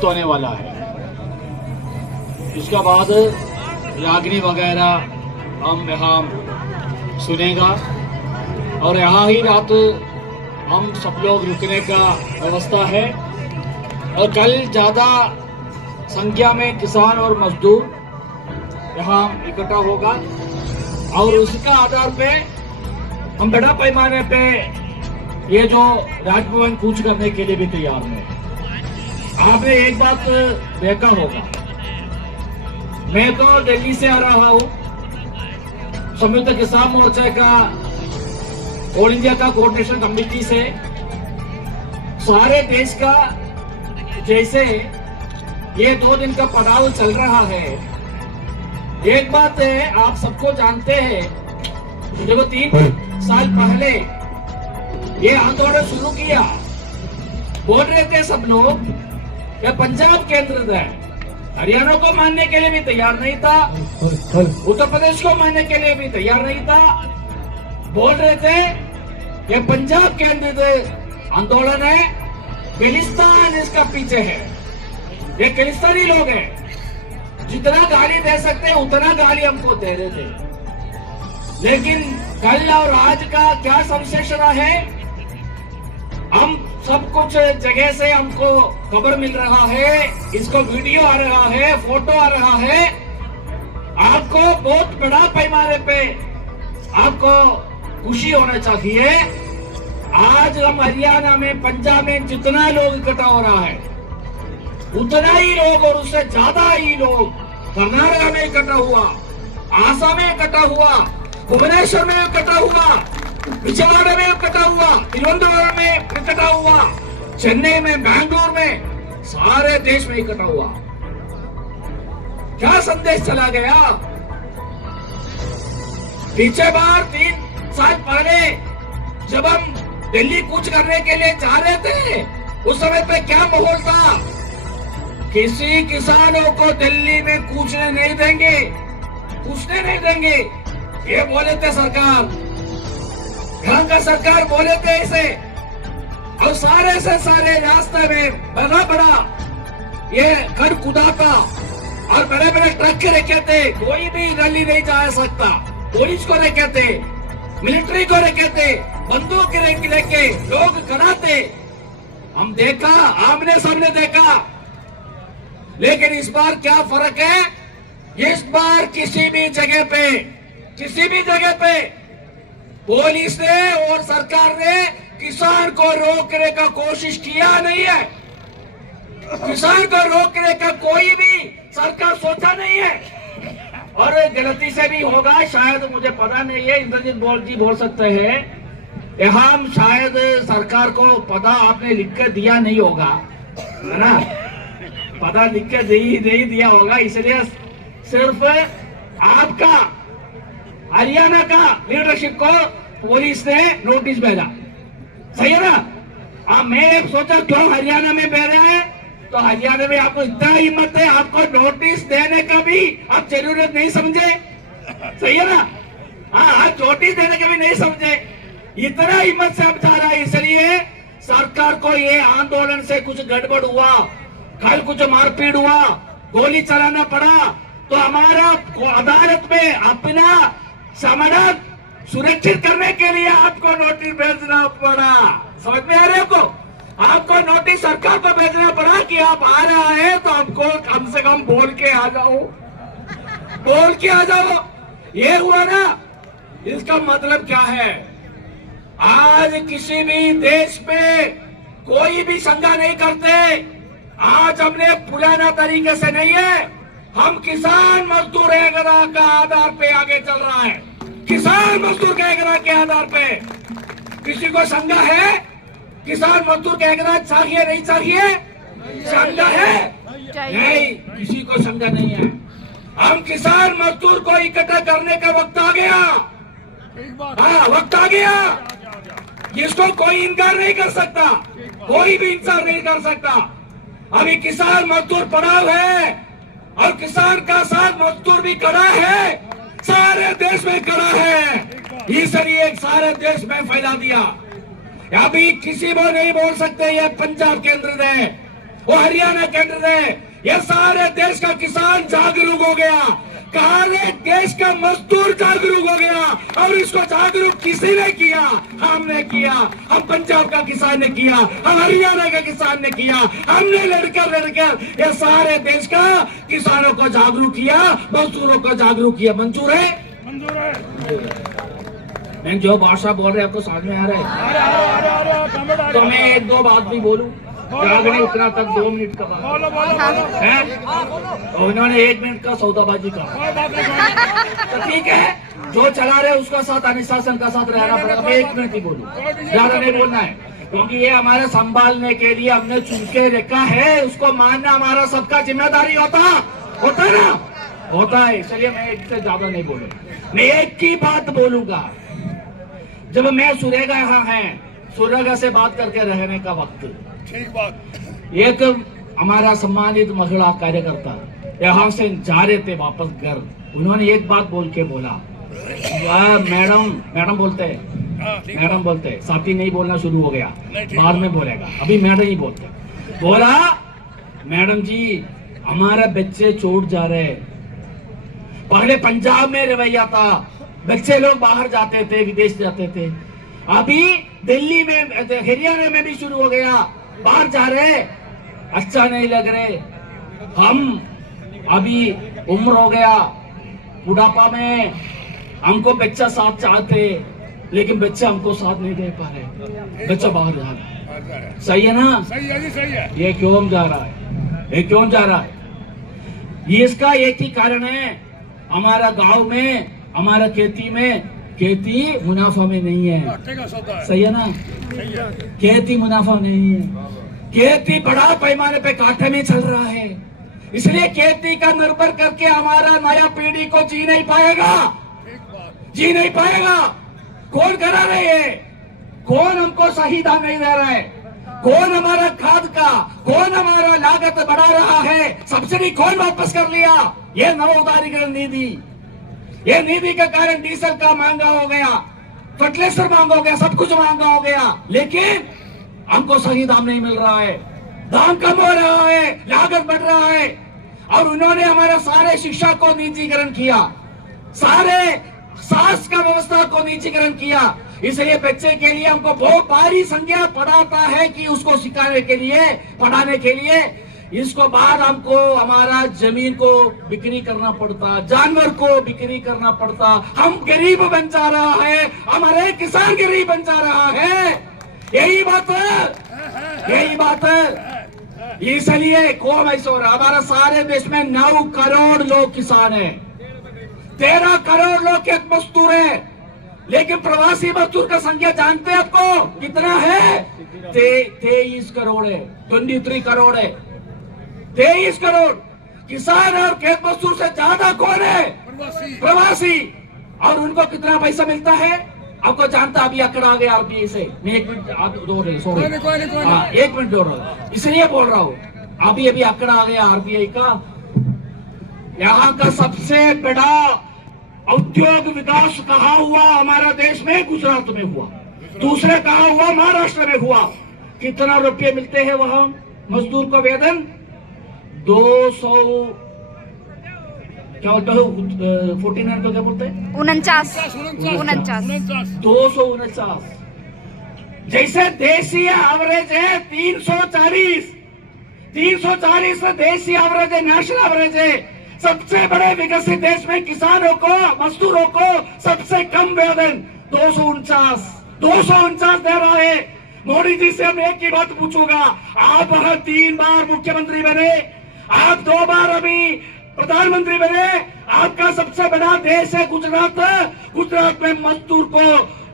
समाप्त होने वाला है। इसके बाद रागनी वगैरह हम यहाँ सुनेगा और यहाँ ही रात हम सब लोग रुकने का व्यवस्था है। और कल ज़्यादा संख्या में किसान और मजदूर यहाँ इकट्ठा होगा और उसका आधार पे हम बड़ा पैमाने पे ये जो राजभवन कूच करने के लिए भी तैयार हैं। आपने एक बात देखा होगा, मैं तो दिल्ली से आ रहा हूँ, संयुक्त किसान मोर्चा का ऑल इंडिया का कोऑर्डिनेशन कमेटी से सारे देश का जैसे ये 2 दिन का पड़ाव चल रहा है। एक बात है, आप सबको जानते हैं, जब 3 साल पहले ये आंदोलन शुरू किया, बोल रहे थे सब लोग कि पंजाब केंद्र है, हरियाणा को मानने के लिए भी तैयार नहीं था, उत्तर प्रदेश को मानने के लिए भी तैयार नहीं था। बोल रहे थे कि पंजाब केंद्रित आंदोलन है, खालिस्तान इसका पीछे है, ये खालिस्तानी लोग हैं, जितना गाली दे सकते हैं उतना गाली हमको दे रहे थे। लेकिन कल और आज का क्या संश्लेषण है, हम सब कुछ जगह से हमको खबर मिल रहा है, इसको वीडियो आ रहा है, फोटो आ रहा है। आपको बहुत बड़ा पैमाने पे आपको खुशी होना चाहिए। आज हम हरियाणा में, पंजाब में जितना लोग इकट्ठा हो रहा है उतना ही लोग और उससे ज्यादा ही लोग कर्नाटक में इकट्ठा हुआ, आसाम में इकट्ठा हुआ, भुवनेश्वर में इकट्ठा हुआ, विजयवाड़ा में इकट्ठा हुआ, तिरुवनंतपुरम में इकट्ठा हुआ, चेन्नई में, बैंगलोर में, सारे देश में इकट्ठा हुआ। क्या संदेश चला गया? पीछे बार 3 साल पहले जब हम दिल्ली कूच करने के लिए जा रहे थे, उस समय पे क्या माहौल था? किसी किसानों को दिल्ली में कूचने नहीं देंगे, कूचने नहीं देंगे, ये बोले थे सरकार, यहाँ का सरकार बोले थे इसे। और सारे से सारे रास्ते में बड़ा बड़ा ये घर कुदाता और बड़े बड़े ट्रक रखे थे, कोई भी रैली नहीं जा सकता, पुलिस को रखे थे, मिलिट्री को रखे थे, बंदूक लेके लोग कराते, हम देखा, आमने सामने देखा। लेकिन इस बार क्या फर्क है? इस बार किसी भी जगह पे पुलिस ने और सरकार ने किसान को रोकने का कोशिश किया नहीं है। किसान को रोकने का कोई भी सरकार सोचा नहीं है। और गलती से भी होगा, शायद मुझे पता नहीं है, इंद्रजीत जी बोल सकते हैं, हम शायद सरकार को पता आपने लिख कर दिया नहीं होगा, है ना, पता लिख कर नहीं दिया होगा, इसलिए सिर्फ आपका हरियाणा का लीडरशिप को पुलिस ने नोटिस भेजा, सही है ना। मैं सोचा क्यों हरियाणा में भेजा है, तो हरियाणा में आपको इतना हिम्मत है, आपको नोटिस देने का भी आप जरूरत नहीं समझे, सही है ना। आप नोटिस देने का भी नहीं समझे, इतना हिम्मत से आप जा रहा है। इसलिए सरकार को ये आंदोलन से कुछ गड़बड़ हुआ, कल कुछ मारपीट हुआ, गोली चलाना पड़ा, तो हमारा अदालत में अपना समाधान सुरक्षित करने के लिए आपको नोटिस भेजना पड़ा। समझ में आ रहे हो? आपको नोटिस सरकार को भेजना पड़ा कि आप आ रहा है तो आपको कम से कम बोल के आ जाओ, बोल के आ जाओ। ये हुआ ना, इसका मतलब क्या है? आज किसी भी देश में कोई भी संज्ञा नहीं करते। आज हमने पुराना तरीके से नहीं है, हम किसान मजदूर एकता का आधार पे आगे चल रहा है। किसान मजदूर के एकता के आधार पे किसी को संज्ञा है? किसान मजदूर के एकता चाहिए नहीं चाहिए? संज्ञा है? नहीं, किसी को संज्ञा नहीं है। हम किसान मजदूर को इकट्ठा करने का वक्त आ गया। हाँ, वक्त आ गया, जिसको कोई इनकार नहीं कर सकता, कोई भी इंकार नहीं कर सकता। अभी किसान मजदूर पड़ाव है और किसान का साथ मजदूर भी खड़ा है, सारे देश में खड़ा है, इसलिए सारे देश में फैला दिया। अभी किसी को नहीं बोल सकते ये पंजाब केंद्रित है, वो हरियाणा केंद्र ने, ये सारे देश का किसान जागरूक हो गया, सारे देश का मजदूर जागरूक हो गया। और इसको जागरूक किसी ने किया? हमने किया। हम पंजाब का किसान ने किया, हम हरियाणा का किसान ने किया। हमने लड़कर ये सारे देश का किसानों को जागरूक किया, मजदूरों को जागरूक किया। मंजूर है? मंजूर है। मैं जो भाषा बोल रहे आपको समझ में आ रहा है? तो मैं एक दो बात भी बोलूं, नहीं उतना तक 2 मिनट का है, तो उन्होंने 1 मिनट का सौदाबाजी कहा। तो ठीक है, जो चला रहे उसका साथ अनुशासन का साथ रहना पड़ेगा। मैं 1 मिनट ही बोलूं, ज्यादा नहीं बोलना है, क्योंकि ये हमारे संभालने के लिए हमने चुन के रखा है, उसको मानना हमारा सबका जिम्मेदारी होता है ना, होता है। इसलिए मैं एक से ज्यादा नहीं बोलूंगा। मैं एक ही बात बोलूंगा, जब मैं सुरेगा यहाँ है, सुरेगा से बात करके रहने का वक्त, ठीक बात। एक हमारा सम्मानित महिला कार्यकर्ता यहाँ से जा रहे थे वापस घर, उन्होंने एक बात बोल के बोला, मैडम बोलते साथी नहीं बोलना शुरू हो गया, बाद में बोलेगा, अभी मैडम ही बोलते। बोला, मैडम जी हमारे बच्चे छूट जा रहे। पहले पंजाब में रवैया था, बच्चे लोग बाहर जाते थे, विदेश जाते थे। अभी दिल्ली में, हरियाणा में भी शुरू हो गया, बाहर जा रहे, अच्छा नहीं लग रहे। हम अभी उम्र हो गया, बुढ़ापा में हमको बच्चा साथ चाहते, लेकिन बच्चा हमको साथ नहीं दे पा रहे, बच्चा बाहर जा रहा है। सही है ना? सही है जी, सही है। ये क्यों जा रहा है? ये क्यों जा रहा है? ये इसका एक ही कारण है, हमारा गांव में, हमारा खेती मुनाफा में नहीं है। सही है ना? खेती मुनाफा नहीं है, खेती बड़ा पैमाने पे घाटे में चल रहा है। इसलिए खेती का निर्भर करके हमारा नया पीढ़ी को जी नहीं पाएगा। कौन करा रहे है? कौन हमको सही दाम नहीं दे रहा है? कौन हमारा खाद का, कौन हमारा लागत बढ़ा रहा है? सब्सिडी कौन वापस कर लिया? ये नव उदारीकरण निधि, ये निधि के कारण डीजल का महंगा हो गया, फर्टिलाइजर महंगा हो गया, सब कुछ महंगा हो गया, लेकिन हमको सही दाम नहीं मिल रहा है, दाम कम हो रहा है, लागत बढ़ रहा है। और उन्होंने हमारा सारे शिक्षा को निजीकरण किया, सारे स्वास्थ्य का व्यवस्था को निजीकरण किया। इसलिए बच्चे के लिए हमको बहुत भारी संज्ञा पढ़ाता है कि उसको सिखाने के लिए, पढ़ाने के लिए, इसको बाद हमको हमारा जमीन को बिक्री करना पड़ता, जानवर को बिक्री करना पड़ता। हम गरीब बन जा रहा है, हमारे किसान गरीब बन जा रहा है। यही बात है। इसलिए कौन ऐसा हो रहा? हमारा सारे देश में 9 करोड़ लोग किसान हैं, 13 करोड़ लोग खेत मजदूर हैं, लेकिन प्रवासी मजदूर का संख्या जानते हैं आपको कितना है? 23 करोड़ है, 23 करोड़ है। 23 करोड़ किसान और खेत मजदूर से ज्यादा कौन है? प्रवासी। और उनको कितना पैसा मिलता है आपको जानता? अभी आंकड़ा आ गया आरबीआई से। मैं 1 मिनट सॉरी 1 मिनट जोड़ रहा हूँ, इसलिए बोल रहा हूँ। अभी आंकड़ा आ गया आरबीआई का, यहाँ का सबसे बड़ा औद्योगिक विकास कहाँ हुआ हमारा देश में? गुजरात में हुआ। दूसरे कहाँ हुआ? महाराष्ट्र में हुआ। कितना रुपये मिलते हैं वहां मजदूर को वेतन? 200 क्या बोलते हो? 49 तो क्या बोलते हैं? 49 249। जैसे देशी एवरेज है 340 देशी एवरेज है, नेशनल एवरेज है। सबसे बड़े विकसित देश में किसानों को, मजदूरों को सबसे कम वेतन 249 दे रहा है। मोदी जी से हम एक ही बात पूछूंगा, आप 3 बार मुख्यमंत्री बने, आप 2 बार अभी प्रधानमंत्री बने, आपका सबसे बड़ा देश है गुजरात में मजदूर को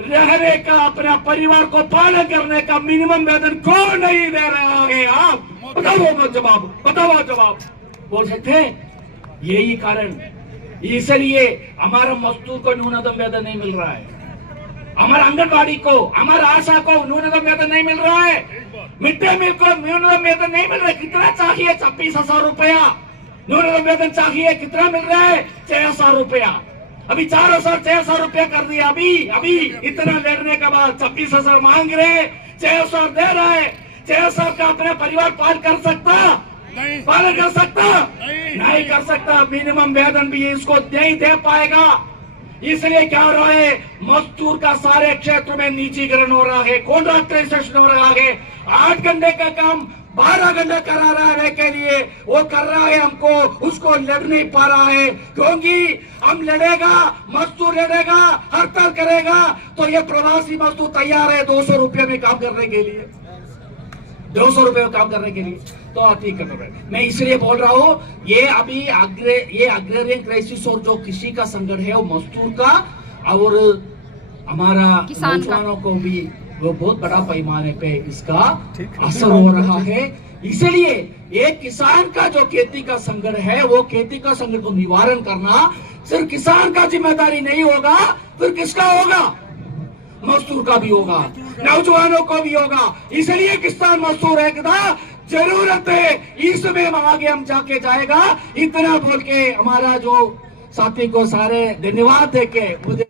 रहने का, अपना परिवार को पालन करने का मिनिमम वेतन कौन नहीं दे रहा है? आप बताओ जवाब बोल सकते हैं? यही कारण, इसलिए हमारा मजदूर को न्यूनतम वेतन नहीं मिल रहा है, हमारा आंगनबाड़ी को, हमारा आशा को न्यूनतम वेतन नहीं मिल रहा है, मिड डे मील को न्यूनतम वेतन नहीं मिल रहा है। कितना चाहिए? 26,000 रुपया न्यूनतम वेतन चाहिए। कितना मिल रहा है? 6,000 रुपया। अभी 4,000 रुपया कर दिया। अभी इतना लड़ने के बाद 26,000 मांग रहे, 6,000 दे रहा है। 6 साल का अपने परिवार पालन कर सकता? पालन कर सकता? नहीं कर सकता। मिनिमम वेतन भी इसको नहीं दे पाएगा। इसलिए क्या हो रहा है, मजदूर का सारे क्षेत्र में निजीकरण हो रहा है, कॉन्ट्रैक्टराइजेशन हो रहा है। 8 घंटे का काम 12 घंटे करा रहा है के लिए वो कर रहा है, हमको उसको लड़ नहीं पा रहा है। क्योंकि हम लड़ेगा, मजदूर लड़ेगा, हड़ताल करेगा तो ये प्रवासी मजदूर तैयार है 200 रुपये में काम करने के लिए, 200 रुपये में काम करने के लिए। तो ठीक है, मैं इसलिए बोल रहा हूँ ये अभी ये अग्रेरियन क्राइसिस और जो कृषि का संकट है वो मजदूर का और हमारा नौजवानों को भी वो बहुत बड़ा पैमाने पे इसका असर हो रहा है। इसलिए एक किसान का जो खेती का संकट है वो खेती का संकट को निवारण करना सिर्फ किसान का जिम्मेदारी नहीं होगा, फिर किसका होगा? मजदूर का भी होगा, नौजवानों को भी होगा। इसलिए किसान मजदूर एकता जरूरत है, इसमें आगे हम जाके जाएगा। इतना बोल के हमारा जो साथी को सारे धन्यवाद देके मुझे